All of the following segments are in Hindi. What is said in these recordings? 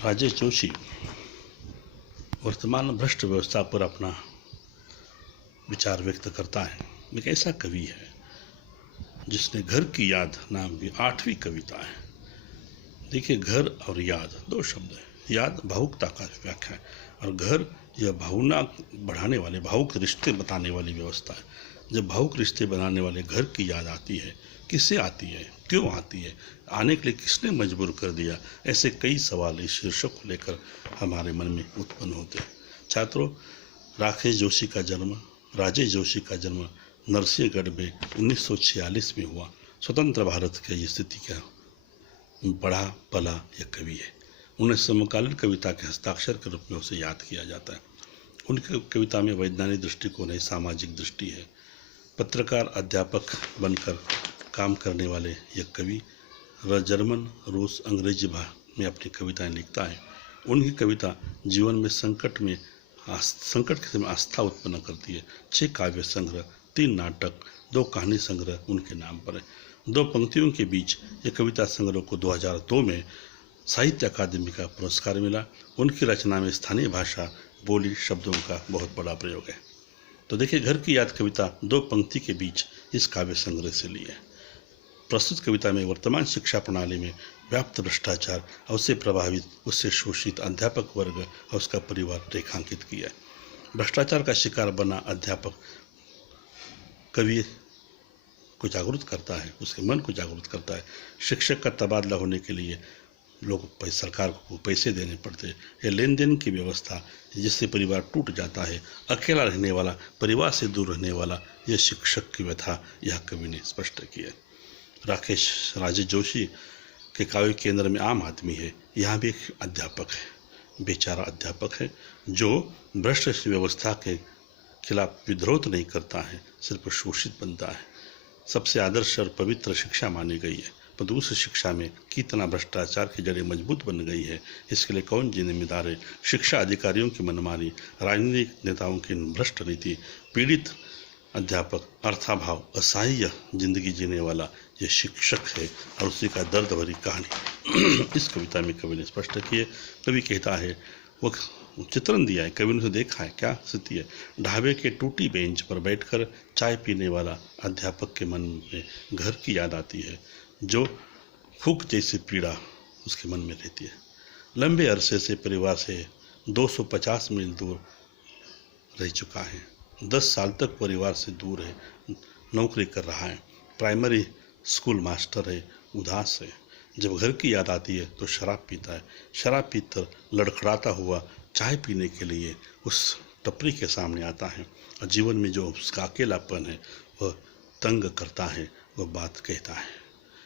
राजेश जोशी वर्तमान भ्रष्ट व्यवस्था पर अपना विचार व्यक्त करता है। एक ऐसा कवि है जिसने घर की याद नाम की 8वीं कविता है। देखिए, घर और याद दो शब्द हैं। याद भावुकता का व्याख्या है और घर यह भावना बढ़ाने वाले, भावुक रिश्ते बताने वाली व्यवस्था है। जब भावुक रिश्ते बनाने वाले घर की याद आती है, किससे आती है, क्यों आती है, आने के लिए किसने मजबूर कर दिया, ऐसे कई सवाल इस शीर्षक को लेकर हमारे मन में उत्पन्न होते हैं। छात्रों, राजेश जोशी का जन्म नरसिंहगढ़ में 1946 में हुआ। स्वतंत्र भारत की स्थिति का पढ़ा पला यह कवि है। उन्हें समकालीन कविता के हस्ताक्षर के रूप में उसे याद किया जाता है। उनकी कविता में वैज्ञानिक दृष्टिकोण है, सामाजिक दृष्टि है। पत्रकार, अध्यापक बनकर काम करने वाले यह कवि जर्मन, रूस, अंग्रेजी में अपनी कविताएं लिखता है। उनकी कविता जीवन में संकट के समय आस्था उत्पन्न करती है। 6 काव्य संग्रह, 3 नाटक, 2 कहानी संग्रह उनके नाम पर है। 2 पंक्तियों के बीच ये कविता संग्रह को 2002 में साहित्य अकादमी का पुरस्कार मिला। उनकी रचना में स्थानीय भाषा, बोली, शब्दों का बहुत बड़ा प्रयोग है। तो देखिए, घर की याद कविता 2 पंक्ति के बीच इस काव्य संग्रह से ली है। प्रस्तुत कविता में वर्तमान शिक्षा प्रणाली में व्याप्त भ्रष्टाचार और उससे प्रभावित, उससे शोषित अध्यापक वर्ग और उसका परिवार रेखांकित किया है। भ्रष्टाचार का शिकार बना अध्यापक कवि को जागरूक करता है, उसके मन को जागरूक करता है। शिक्षक का तबादला होने के लिए लोग सरकार को पैसे देने पड़ते हैं। यह लेन देन की व्यवस्था जिससे परिवार टूट जाता है, अकेला रहने वाला, परिवार से दूर रहने वाला, यह शिक्षक की व्यथा यह कवि ने स्पष्ट की है। राजेश जोशी के काव्य केंद्र में आम आदमी है। यहाँ भी एक अध्यापक है, बेचारा अध्यापक है जो भ्रष्ट व्यवस्था के खिलाफ विद्रोह नहीं करता है, सिर्फ शोषित बनता है। सबसे आदर्श और पवित्र शिक्षा मानी गई है, परंतु उस शिक्षा में कितना भ्रष्टाचार की जड़ें मजबूत बन गई है, इसके लिए कौन जिम्मेदार है? शिक्षा अधिकारियों की मनमानी, राजनीतिक नेताओं की भ्रष्ट नीति, पीड़ित अध्यापक, अर्थाभाव, असहाय जिंदगी जीने वाला ये शिक्षक है और उसी का दर्द भरी कहानी इस कविता में कवि ने स्पष्ट की है। कवि कहता है, वो चित्रण दिया है, कवि ने उसे देखा है, क्या स्थिति है। ढाबे के टूटी बेंच पर बैठकर चाय पीने वाला अध्यापक के मन में घर की याद आती है, जो फूंक जैसी पीड़ा उसके मन में रहती है। लंबे अरसे से परिवार से 250 मील दूर रह चुका है। 10 साल तक परिवार से दूर है, नौकरी कर रहा है, प्राइमरी स्कूल मास्टर है, उदास है। जब घर की याद आती है तो शराब पीता है। शराब पीकर लड़खड़ाता हुआ चाय पीने के लिए उस टपरी के सामने आता है और जीवन में जो उसका अकेलापन है वह तंग करता है, वह बात कहता है।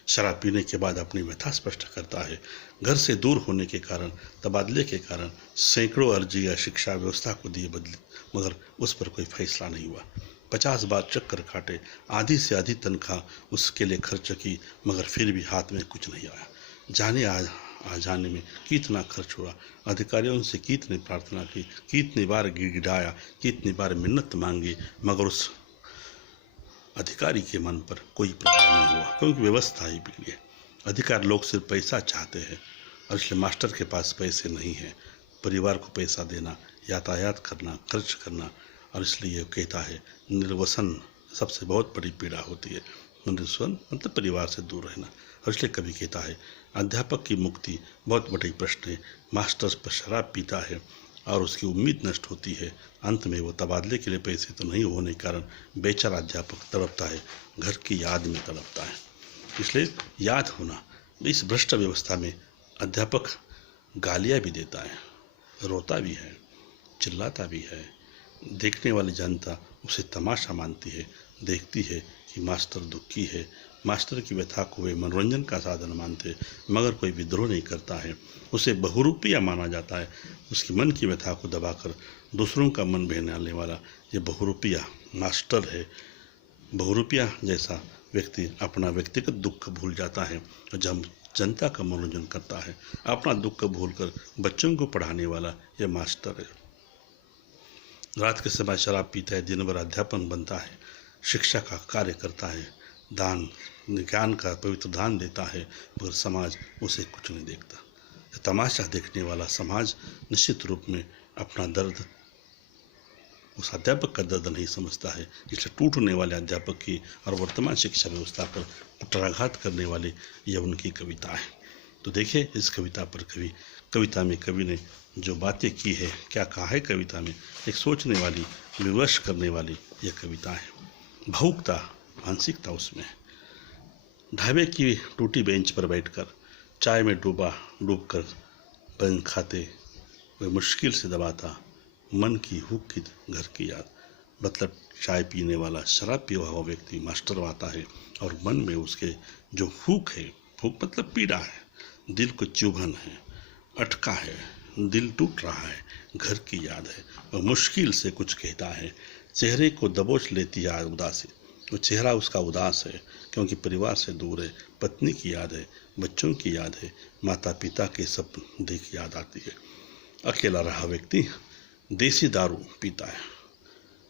शराब पीने के बाद अपनी व्यथा स्पष्ट करता है। घर से दूर होने के कारण, तबादले के कारण सैकड़ों अर्जियां शिक्षा व्यवस्था को दिए बदली, मगर उस पर कोई फैसला नहीं हुआ। 50 बार चक्कर काटे, आधी से आधी तनख्वाह उसके लिए खर्च की, मगर फिर भी हाथ में कुछ नहीं आया। जाने आ जाने में कितना खर्च हुआ, अधिकारियों से कितनी प्रार्थना की, कितनी बार गिड़गिड़ाया, कितनी बार मिन्नत मांगी, मगर उस अधिकारी के मन पर कोई प्रभाव नहीं हुआ, क्योंकि व्यवस्था ही बिगड़ी है। अधिकार लोग सिर्फ पैसा चाहते हैं और इसलिए मास्टर के पास पैसे नहीं है। परिवार को पैसा देना, यातायात करना, खर्च करना, और इसलिए कहता है निर्वसन सबसे बहुत बड़ी पीड़ा होती है। निर्वसन मतलब परिवार से दूर रहना। और इसलिए कभी कहता है अध्यापक की मुक्ति बहुत बड़ी प्रश्न है। मास्टर पर शराब पीता है और उसकी उम्मीद नष्ट होती है। अंत में वो तबादले के लिए पैसे तो नहीं होने के कारण बेचारा अध्यापक तड़पता है, घर की याद में तड़पता है। इसलिए याद होना। इस भ्रष्ट व्यवस्था में अध्यापक गालियाँ भी देता है, रोता भी है, चिल्लाता भी है। देखने वाली जनता उसे तमाशा मानती है, देखती है कि मास्टर दुखी है। मास्टर की व्यथा को वे मनोरंजन का साधन मानते, मगर कोई विद्रोह नहीं करता है। उसे बहुरूपिया माना जाता है। उसकी मन की व्यथा को दबाकर दूसरों का मन बहलाने वाला ये बहुरूपिया मास्टर है। बहुरूपिया जैसा व्यक्ति अपना व्यक्तिगत दुख भूल जाता है और जब जनता का मनोरंजन करता है, अपना दुख भूलकर बच्चों को पढ़ाने वाला यह मास्टर है। रात के समय शराब पीता है, दिन भर अध्यापन बनता है, शिक्षा का कार्य करता है, दान ज्ञान का पवित्र दान देता है, मगर समाज उसे कुछ नहीं देखता। तमाशा देखने वाला समाज निश्चित रूप में अपना दर्द उस अध्यापक का दर्द नहीं समझता है। इसलिए टूटने वाले अध्यापक की और वर्तमान शिक्षा व्यवस्था पर कुठाराघात करने वाली यह उनकी कविता है। तो देखिए इस कविता पर कविता में कवि ने जो बातें की है, क्या कहा है कविता में, एक सोचने वाली, विमर्श करने वाली यह कविता है। भावुकता, मानसिकता उसमें। ढाबे की टूटी बेंच पर बैठकर चाय में डूबकर बन खाते वह मुश्किल से दबाता मन की हुक की घर की याद। मतलब चाय पीने वाला, शराब पिया हुआ व्यक्ति मास्टर आता है और मन में उसके जो हुक है, हुक मतलब पीड़ा है, दिल को चुभन है, अटका है, दिल टूट रहा है, घर की याद है और मुश्किल से कुछ कहता है। चेहरे को दबोच लेती है उदासी। वो चेहरा उसका उदास है क्योंकि परिवार से दूर है, पत्नी की याद है, बच्चों की याद है, माता पिता के सब देख याद आती है। अकेला रहा व्यक्ति देसी दारू पीता है,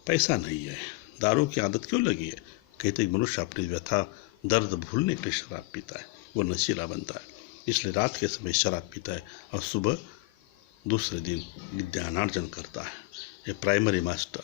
पैसा नहीं है, दारू की आदत क्यों लगी है? कहते मनुष्य अपनी व्यथा दर्द भूलने के लिए शराब पीता है, वो नशीला बनता है, इसलिए रात के समय शराब पीता है और सुबह दूसरे दिन विद्यानार्जन करता है। ये प्राइमरी मास्टर